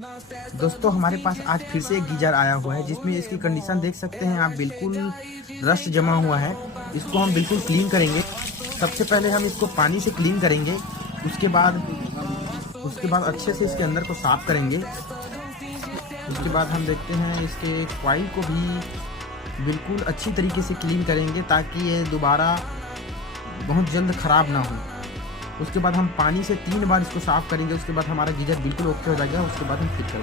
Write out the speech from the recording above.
दोस्तों हमारे पास आज फिर से एक गीजर आया हुआ है जिसमें इसकी कंडीशन देख सकते हैं आप, बिल्कुल रस्ट जमा हुआ है। इसको हम बिल्कुल क्लीन करेंगे। सबसे पहले हम इसको पानी से क्लीन करेंगे। उसके बाद अच्छे से इसके अंदर को साफ करेंगे। उसके बाद हम देखते हैं इसके कॉइल को भी बिल्कुल अच्छी तरीके से क्लीन करेंगे ताकि ये दोबारा बहुत जल्द ख़राब ना हो। उसके बाद हम पानी से 3 बार इसको साफ़ करेंगे। उसके बाद हमारा गीजर बिल्कुल ओके हो जाएगा। उसके बाद हम फिट कर